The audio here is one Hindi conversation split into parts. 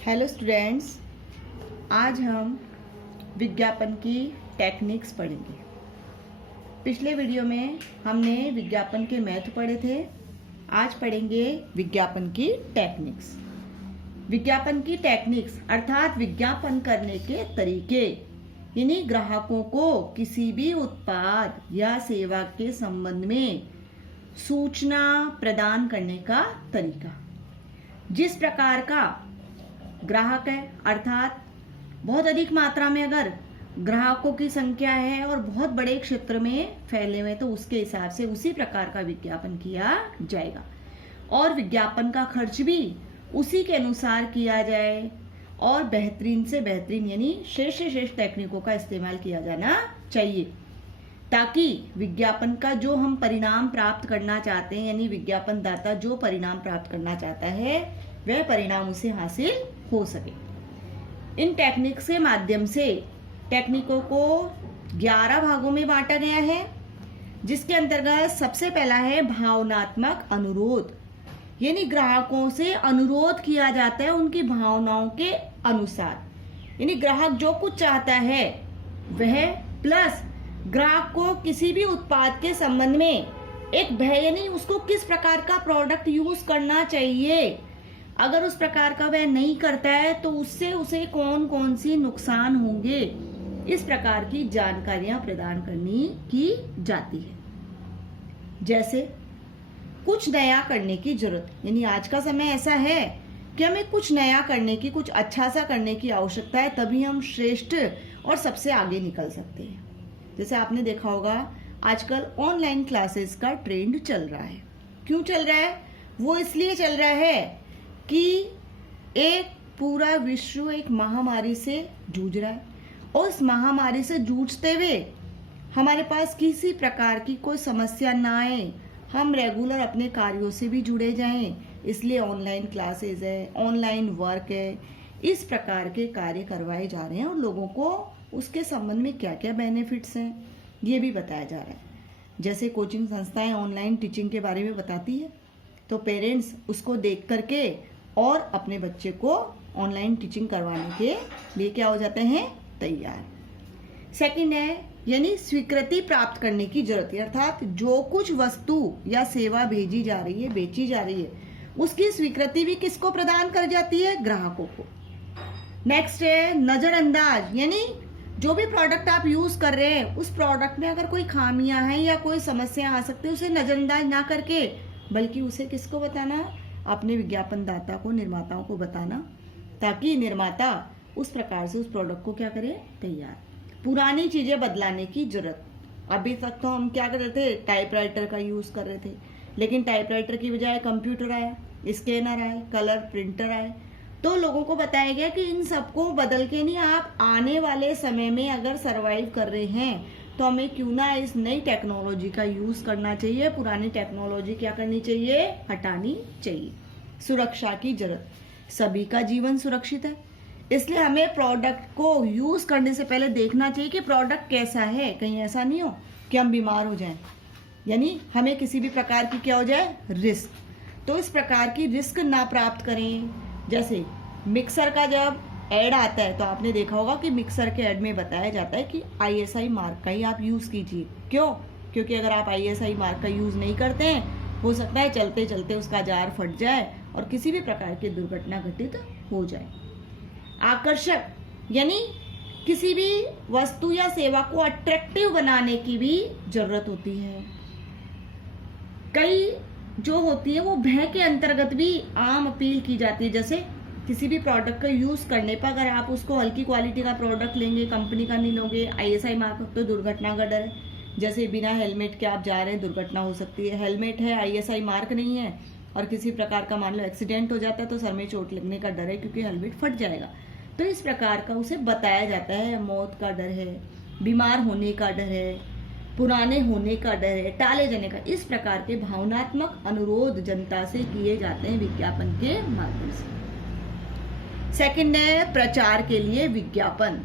हेलो स्टूडेंट्स, आज हम विज्ञापन की टेक्निक्स पढ़ेंगे। पिछले वीडियो में हमने विज्ञापन के महत्व पढ़े थे। आज पढ़ेंगे विज्ञापन की टेक्निक्स। विज्ञापन की टेक्निक्स अर्थात विज्ञापन करने के तरीके, यानी ग्राहकों को किसी भी उत्पाद या सेवा के संबंध में सूचना प्रदान करने का तरीका। जिस प्रकार का ग्राहक है, अर्थात बहुत अधिक मात्रा में अगर ग्राहकों की संख्या है और बहुत बड़े क्षेत्र में फैले हुए, तो उसके हिसाब से उसी प्रकार का विज्ञापन किया जाएगा और विज्ञापन का खर्च भी उसी के अनुसार किया जाए और बेहतरीन से बेहतरीन यानी श्रेष्ठ से श्रेष्ठ तकनीकों का इस्तेमाल किया जाना चाहिए, ताकि विज्ञापन का जो हम परिणाम प्राप्त करना चाहते हैं, यानी विज्ञापन दाता जो परिणाम प्राप्त करना चाहता है वह परिणाम उसे हासिल हो सके। इन टेक्निक्स के माध्यम से टेक्निकों को 11 भागों में बांटा गया है, जिसके अंतर्गत सबसे पहला है भावनात्मक अनुरोध, यानी ग्राहकों से अनुरोध किया जाता है उनकी भावनाओं के अनुसार, यानी ग्राहक जो कुछ चाहता है वह, प्लस ग्राहक को किसी भी उत्पाद के संबंध में एक भय, यानी उसको किस प्रकार का प्रोडक्ट यूज करना चाहिए, अगर उस प्रकार का वह नहीं करता है तो उससे उसे कौन कौन सी नुकसान होंगे, इस प्रकार की जानकारियां प्रदान करनी की जाती है। जैसे कुछ नया करने की जरूरत, यानी आज का समय ऐसा है कि हमें कुछ नया करने की, कुछ अच्छा सा करने की आवश्यकता है, तभी हम श्रेष्ठ और सबसे आगे निकल सकते हैं। जैसे आपने देखा होगा आजकल ऑनलाइन क्लासेस का ट्रेंड चल रहा है। क्यों चल रहा है? वो इसलिए चल रहा है कि एक पूरा विश्व एक महामारी से जूझ रहा है और उस महामारी से जूझते हुए हमारे पास किसी प्रकार की कोई समस्या ना आए, हम रेगुलर अपने कार्यों से भी जुड़े जाएं, इसलिए ऑनलाइन क्लासेस है, ऑनलाइन वर्क है, इस प्रकार के कार्य करवाए जा रहे हैं और लोगों को उसके संबंध में क्या क्या बेनिफिट्स हैं ये भी बताया जा रहा है। जैसे कोचिंग संस्थाएं ऑनलाइन टीचिंग के बारे में बताती है, तो पेरेंट्स उसको देख करके और अपने बच्चे को ऑनलाइन टीचिंग करवाने के लिए क्या हो जाते हैं, तैयार। सेकंड है यानी स्वीकृति प्राप्त करने की जरूरत है, अर्थात जो कुछ वस्तु या सेवा भेजी जा रही है, बेची जा रही है, उसकी स्वीकृति भी किसको प्रदान कर जाती है, ग्राहकों को। नेक्स्ट है नजरअंदाज, यानी जो भी प्रोडक्ट आप यूज कर रहे हैं उस प्रोडक्ट में अगर कोई खामियां हैं या कोई समस्या आ सकती है, उसे नजरअंदाज ना करके बल्कि उसे किसको बताना, अपने विज्ञापन दाता को, निर्माताओं को बताना, ताकि निर्माता उस प्रकार से उस प्रोडक्ट को क्या करे, तैयार। पुरानी चीजें बदलाने की जरूरत, अभी तक तो हम क्या कर रहे थे, टाइपराइटर का यूज कर रहे थे, लेकिन टाइपराइटर की बजाय कंप्यूटर आया, स्कैनर आए, कलर प्रिंटर आए, तो लोगों को बताया गया कि इन सबको बदल के नहीं, आप आने वाले समय में अगर सरवाइव कर रहे हैं तो हमें क्यों ना इस नई टेक्नोलॉजी का यूज करना चाहिए, पुरानी टेक्नोलॉजी क्या करनी चाहिए, हटानी चाहिए। सुरक्षा की जरूरत, सभी का जीवन सुरक्षित है, इसलिए हमें प्रोडक्ट को यूज करने से पहले देखना चाहिए कि प्रोडक्ट कैसा है, कहीं ऐसा नहीं हो कि हम बीमार हो जाएं, यानी हमें किसी भी प्रकार की क्या हो जाए, रिस्क। तो इस प्रकार की रिस्क ना प्राप्त करें। जैसे मिक्सर का जब ऐड आता है तो आपने देखा होगा कि मिक्सर के ऐड में बताया जाता है कि ISI मार्क का ही आप यूज़ कीजिए। क्यों? क्योंकि अगर आप ISI मार्क का यूज़ नहीं करते हैं, हो सकता है चलते चलते उसका जार फट जाए और किसी भी प्रकार की दुर्घटना घटित हो जाए। आकर्षक, यानी किसी भी वस्तु या सेवा को अट्रैक्टिव बनाने की भी जरूरत होती है। कई जो होती है वो भय के अंतर्गत भी आम अपील की जाती है। जैसे किसी भी प्रोडक्ट का यूज करने पर अगर आप उसको हल्की क्वालिटी का प्रोडक्ट लेंगे, कंपनी का नहीं लोगे, ISI मार्क तो दुर्घटना का डर है। जैसे बिना हेलमेट के आप जा रहे हैं, दुर्घटना हो सकती है। हेलमेट है, ISI मार्क नहीं है और किसी प्रकार का मान लो एक्सीडेंट हो जाता है तो सर में चोट लगने का डर है क्योंकि हेलमेट फट जाएगा। तो इस प्रकार का उसे बताया जाता है, मौत का डर है, बीमार होने का डर है, पुराने होने का डर है, टाले जाने का। इस प्रकार के भावनात्मक अनुरोध जनता से किए जाते हैं विज्ञापन के माध्यम से। सेकंड है प्रचार के लिए विज्ञापन।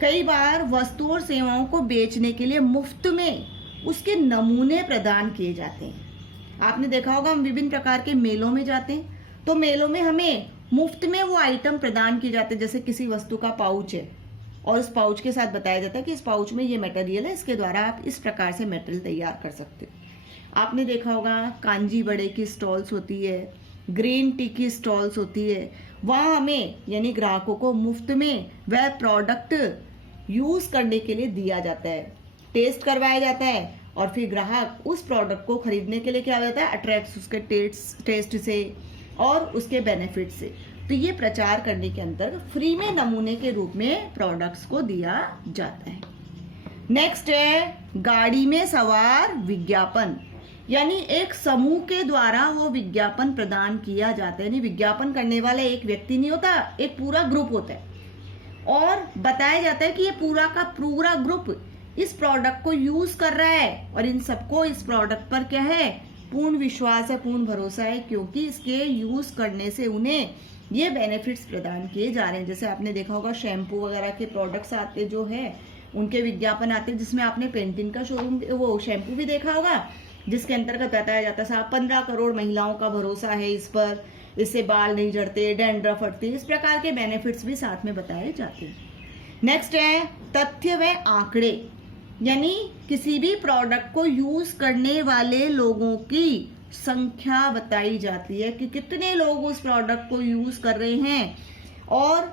कई बार वस्तु और सेवाओं को बेचने के लिए मुफ्त में उसके नमूने प्रदान किए जाते हैं। आपने देखा होगा हम विभिन्न प्रकार के मेलों में जाते हैं तो मेलों में हमें मुफ्त में वो आइटम प्रदान किए जाते हैं, जैसे किसी वस्तु का पाउच है और उस पाउच के साथ बताया जाता है कि इस पाउच में ये मटेरियल है, इसके द्वारा आप इस प्रकार से मटेरियल तैयार कर सकते हो। आपने देखा होगा कांजी बड़े की स्टॉल्स होती है, ग्रीन टी की स्टॉल्स होती है, वहाँ हमें यानी ग्राहकों को मुफ्त में वह प्रोडक्ट यूज करने के लिए दिया जाता है, टेस्ट करवाया जाता है और फिर ग्राहक उस प्रोडक्ट को खरीदने के लिए क्या होता है, अट्रैक्ट उसके टेस्ट से और उसके बेनिफिट से। तो ये प्रचार करने के अंतर्गत फ्री में नमूने के रूप में प्रोडक्ट्स को दिया जाता है। नेक्स्ट है गाड़ी में सवार विज्ञापन, यानी एक समूह के द्वारा वो विज्ञापन प्रदान किया जाता है। यानी विज्ञापन करने वाला एक व्यक्ति नहीं होता, एक पूरा ग्रुप होता है और बताया जाता है कि ये पूरा का पूरा ग्रुप इस प्रोडक्ट को यूज कर रहा है और इन सबको इस प्रोडक्ट पर क्या है, पूर्ण विश्वास है, पूर्ण भरोसा है, क्योंकि इसके यूज करने से उन्हें ये बेनिफिट्स प्रदान किए जा रहे हैं। जैसे आपने देखा होगा शैम्पू वगैरह के प्रोडक्ट्स आते जो है उनके विज्ञापन आते हैं, जिसमें आपने पेंटिन का शोरूम वो शैम्पू भी देखा होगा, जिसके अंतर्गत बताया जाता है साहब 15 करोड़ महिलाओं का भरोसा है इस पर, इससे बाल नहीं झड़ते, डैंड्रफ हटती, इस प्रकार के बेनिफिट्स भी साथ में बताए जाते हैं। नेक्स्ट है तथ्य व आंकड़े, यानी किसी भी प्रोडक्ट को यूज करने वाले लोगों की संख्या बताई जाती है कि कितने लोग उस प्रोडक्ट को यूज कर रहे हैं और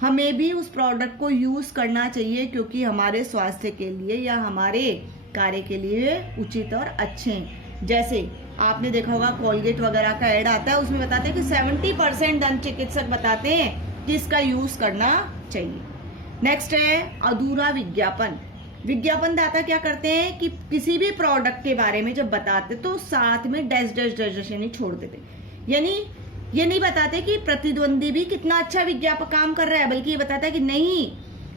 हमें भी उस प्रोडक्ट को यूज करना चाहिए क्योंकि हमारे स्वास्थ्य के लिए या हमारे कार्य के लिए उचित और अच्छे हैं। जैसे आपने देखा होगा कोलगेट वगैरह का ऐड आता है, उसमें बताते हैं कि 70% दंत चिकित्सक बताते हैं कि इसका यूज करना चाहिए। नेक्स्ट है अधूरा विज्ञापन। विज्ञापन दाता क्या करते हैं कि किसी भी प्रोडक्ट के बारे में जब बताते तो साथ में डैश डैश डैश यानी छोड़ देते, यानी ये नहीं बताते कि प्रतिद्वंदी भी कितना अच्छा विज्ञापन काम कर रहा है, बल्कि ये बताता है कि नहीं,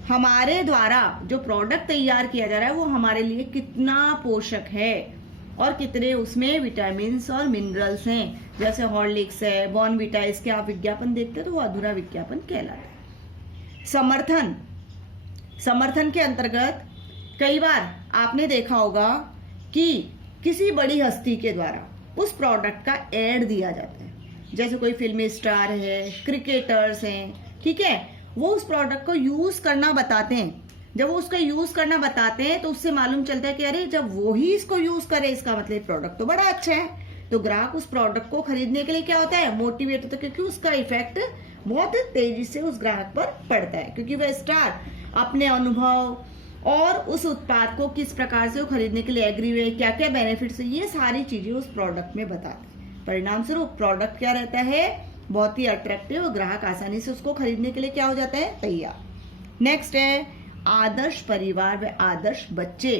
हमारे द्वारा जो प्रोडक्ट तैयार किया जा रहा है वो हमारे लिए कितना पोषक है और कितने उसमें विटामिन और मिनरल्स हैं। जैसे हॉर्लिक्स है, बॉर्नविटा, इसके आप विज्ञापन देखते तो वो अधूरा विज्ञापन कहलाता है। समर्थन, समर्थन के अंतर्गत कई बार आपने देखा होगा कि किसी बड़ी हस्ती के द्वारा उस प्रोडक्ट का एड दिया जाता है, जैसे कोई फिल्मी स्टार है, क्रिकेटर्स हैं, ठीक है, वो उस प्रोडक्ट को यूज करना बताते हैं। जब वो उसका यूज करना बताते हैं तो उससे मालूम चलता है कि अरे जब वो ही इसको यूज करे इसका मतलब प्रोडक्ट तो बड़ा अच्छा है, तो ग्राहक उस प्रोडक्ट को खरीदने के लिए क्या होता है, मोटिवेट होता है, क्योंकि उसका इफेक्ट बहुत तेजी से उस ग्राहक पर पड़ता है, क्योंकि वह स्टार अपने अनुभव और उस उत्पाद को किस प्रकार से वो खरीदने के लिए एग्री हुए, क्या क्या बेनिफिट्स है, ये सारी चीजें उस प्रोडक्ट में बताते हैं। परिणाम स्वरूप प्रोडक्ट क्या रहता है, बहुत ही अट्रैक्टिव और ग्राहक आसानी से उसको खरीदने के लिए क्या हो जाता है, तैयार। नेक्स्ट है आदर्श परिवार व आदर्श बच्चे,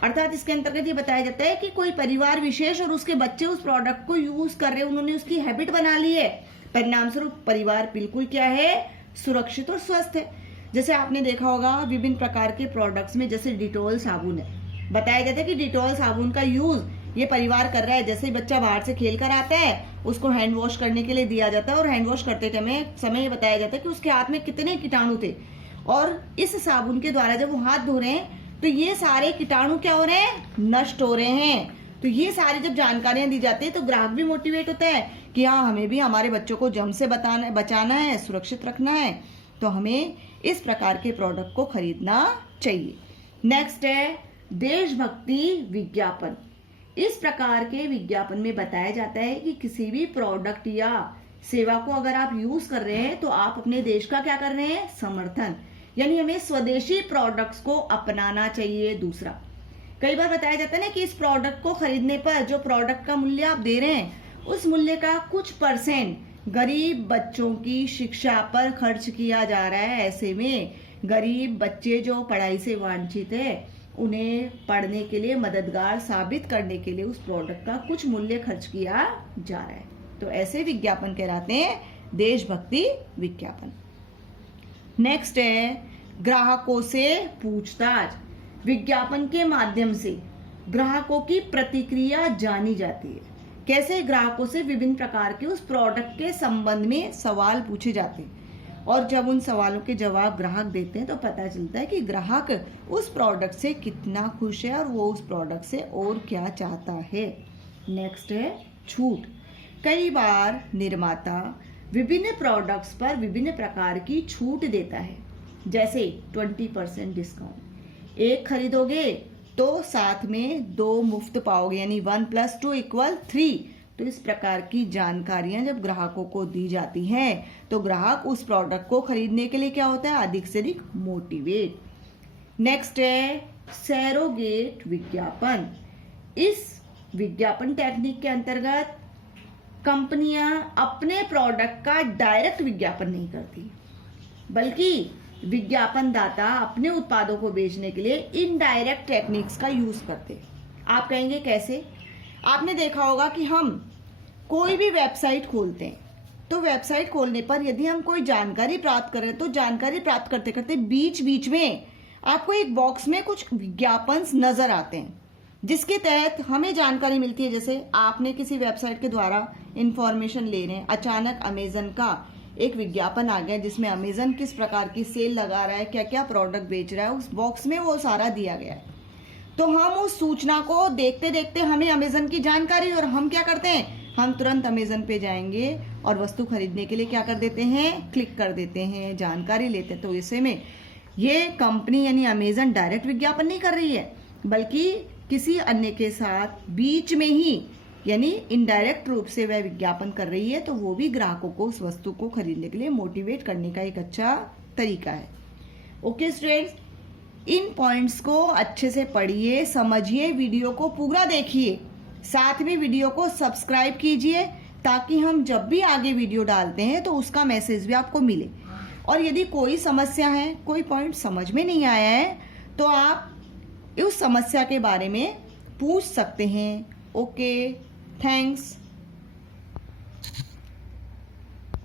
अर्थात इसके अंतर्गत ये बताया जाता है कि कोई परिवार विशेष और उसके बच्चे उस प्रोडक्ट को यूज कर रहे हैं, उन्होंने उसकी हैबिट बना ली है, परिणाम स्वरूप परिवार बिल्कुल क्या है, सुरक्षित और स्वस्थ है। जैसे आपने देखा होगा विभिन्न प्रकार के प्रोडक्ट्स में, जैसे डिटॉल साबुन है, बताया जाता है कि डिटॉल साबुन का यूज ये परिवार कर रहा है। जैसे ही बच्चा बाहर से खेल कर आता है उसको हैंड वॉश करने के लिए दिया जाता है और हैंड वॉश करते समय ये बताया जाता है कि उसके हाथ में कितने कीटाणु थे और इस साबुन के द्वारा जब वो हाथ धो रहे हैं तो ये सारे कीटाणु क्या हो रहे हैं, नष्ट हो रहे हैं। तो ये सारी जब जानकारियां दी जाती है तो ग्राहक भी मोटिवेट होता है कि हाँ, हमें भी हमारे बच्चों को जम से बचाना है, सुरक्षित रखना है, तो हमें इस प्रकार के प्रोडक्ट को खरीदना चाहिए। नेक्स्ट है देशभक्ति विज्ञापन। इस प्रकार के विज्ञापन में बताया जाता है कि किसी भी प्रोडक्ट या सेवा को अगर आप यूज कर रहे हैं तो आप अपने देश का क्या कर रहे हैं, समर्थन, यानी हमें स्वदेशी प्रोडक्ट्स को अपनाना चाहिए। दूसरा, कई बार बताया जाता है ना कि इस प्रोडक्ट को खरीदने पर जो प्रोडक्ट का मूल्य आप दे रहे हैं उस मूल्य का कुछ % गरीब बच्चों की शिक्षा पर खर्च किया जा रहा है। ऐसे में गरीब बच्चे जो पढ़ाई से वंचित है उन्हें पढ़ने के लिए मददगार साबित करने के लिए उस प्रोडक्ट का कुछ मूल्य खर्च किया जा रहा है, तो ऐसे विज्ञापन कहलाते हैं देशभक्ति विज्ञापन। नेक्स्ट है ग्राहकों से पूछताछ। विज्ञापन के माध्यम से ग्राहकों की प्रतिक्रिया जानी जाती है। कैसे, ग्राहकों से विभिन्न प्रकार के उस प्रोडक्ट के संबंध में सवाल पूछे जाते हैं और जब उन सवालों के जवाब ग्राहक देते हैं तो पता चलता है कि ग्राहक उस प्रोडक्ट से कितना खुश है और वो उस प्रोडक्ट से और क्या चाहता है। नेक्स्ट है छूट। कई बार निर्माता विभिन्न प्रोडक्ट्स पर विभिन्न प्रकार की छूट देता है, जैसे 20% डिस्काउंट, एक खरीदोगे तो साथ में 2 मुफ्त पाओगे, यानी 1 + 2 = 3। तो इस प्रकार की जानकारियां जब ग्राहकों को दी जाती हैं तो ग्राहक उस प्रोडक्ट को खरीदने के लिए क्या होता है, अधिक से अधिक मोटिवेट। नेक्स्ट है सैरोगेट विज्ञापन। इस विज्ञापन टेक्निक के अंतर्गत कंपनियां अपने प्रोडक्ट का डायरेक्ट विज्ञापन नहीं करती, बल्कि विज्ञापन दाता अपने उत्पादों को बेचने के लिए इनडायरेक्ट टेक्निक्स का यूज करते हैं। आप कहेंगे कैसे? आपने देखा होगा कि हम कोई भी वेबसाइट खोलते हैं तो वेबसाइट खोलने पर यदि हम कोई जानकारी प्राप्त कर रहे हैं तो जानकारी प्राप्त करते करते बीच बीच में आपको एक बॉक्स में कुछ विज्ञापन नजर आते हैं, जिसके तहत हमें जानकारी मिलती है। जैसे आपने किसी वेबसाइट के द्वारा इंफॉर्मेशन ले रहे हैं, अचानक अमेजन का एक विज्ञापन आ गया जिसमें अमेजन किस प्रकार की सेल लगा रहा है, क्या क्या प्रोडक्ट बेच रहा है, उस बॉक्स में वो सारा दिया गया है। तो हम उस सूचना को देखते देखते हमें अमेजन की जानकारी, और हम क्या करते हैं, हम तुरंत अमेजन पे जाएंगे और वस्तु खरीदने के लिए क्या कर देते हैं, क्लिक कर देते हैं, जानकारी लेते हैं। तो ऐसे में ये कंपनी यानी अमेजन डायरेक्ट विज्ञापन नहीं कर रही है, बल्कि किसी अन्य के साथ बीच में ही यानी इनडायरेक्ट रूप से वह विज्ञापन कर रही है। तो वो भी ग्राहकों को उस वस्तु को खरीदने के लिए मोटिवेट करने का एक अच्छा तरीका है। ओके स्टूडेंट्स, इन पॉइंट्स को अच्छे से पढ़िए, समझिए, वीडियो को पूरा देखिए, साथ में वीडियो को सब्सक्राइब कीजिए ताकि हम जब भी आगे वीडियो डालते हैं तो उसका मैसेज भी आपको मिले। और यदि कोई समस्या है, कोई पॉइंट समझ में नहीं आया है, तो आप उस समस्या के बारे में पूछ सकते हैं। Okay, thanks.